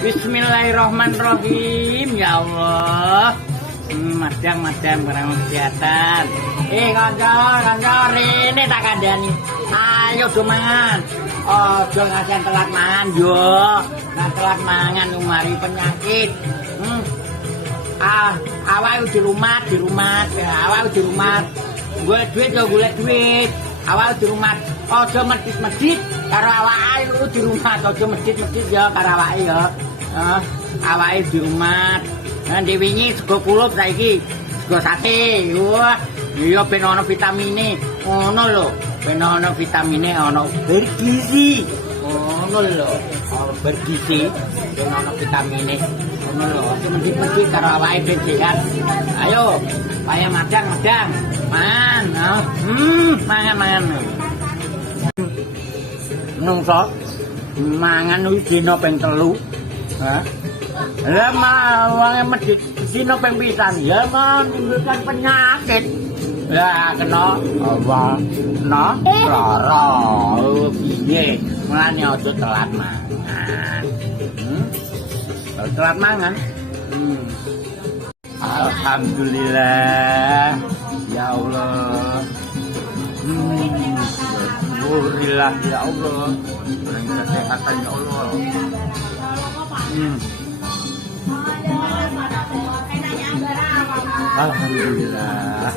Bismillahirrahmanirrahim. Ya Allah. Madang barang kesehatan. Kanca rene tak kandhani. Ayo do mangan. Ojo ngasih telat mangan yo. Nah telat mangan mari penyakit. Awake di rumah. Awake di rumah. Gue duit yo golek duit. Awake di rumah. Ojo medit-medit karo awake di rumah. Ojo medit-medit ya karo awake ya. Awake di rumah. Nanti wingi sego kulup saiki sego sate. Wah, iya ben ana vitamine. Ngono lho. Ben ana vitamine, ana bergizi. Ngono lho. Bergizi, ben ana vitamine. Ngono lho. Medit-medit karo awake ben sehat. Ayo, paya madang. Mangan. Mangan. Nungso mangan kuwi dina ping 3. Hah? Lah wange medhit dina ping 7 ya menimbulkan penyakit. Lah kena apa? Lara. Piye? Mulane aja telat mangan. Telat mangan. Alhamdulillah. Ya Allah. Alhamdulillah ya Allah. Beri kesehatan ya Allah. Alhamdulillah.